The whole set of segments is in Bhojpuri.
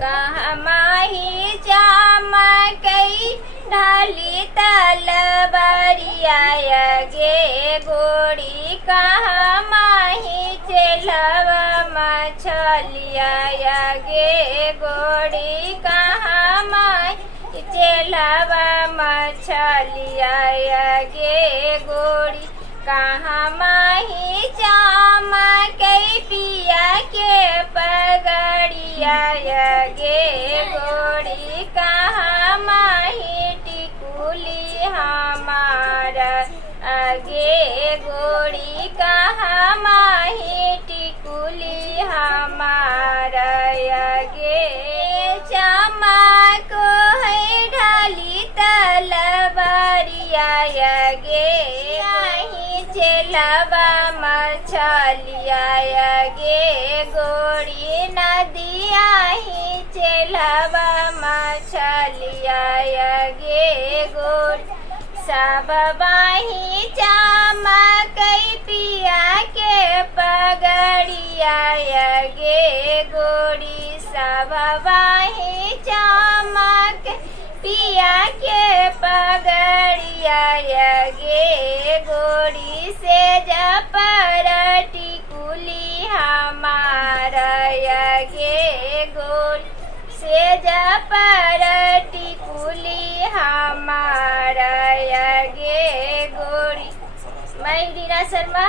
कहाँ माही चमकई ढाली तलवारिया गे गोरी, कहाँ माही चलवा मछलिया गे गोरी, कहाँ माही चलवा मछलिया गे गोरी, कहाँ माही चमकई पिया के पगड़िया गे गोरी, कहाँ माही टिकुली हमारा गे गोरी, कहाँ माही टिकुली हमारा गे। चमक है ढाली तलवारिया गे, चलवा मछलिया गे गोरी, नदिया ही चलवा मछलिया गे गोरी, सब बाही चमकई पिया के पगड़िया गे गोरी, सब बाही चमक पिया के पगड़िया गे गोरी, से जपर टिकुली हमारा गे गोरी, से जपर टिकुली हमारा गे गोरी। मैं रीना शर्मा।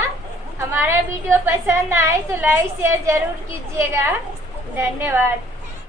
हमारा वीडियो पसंद आए तो लाइक शेयर जरूर कीजिएगा। धन्यवाद।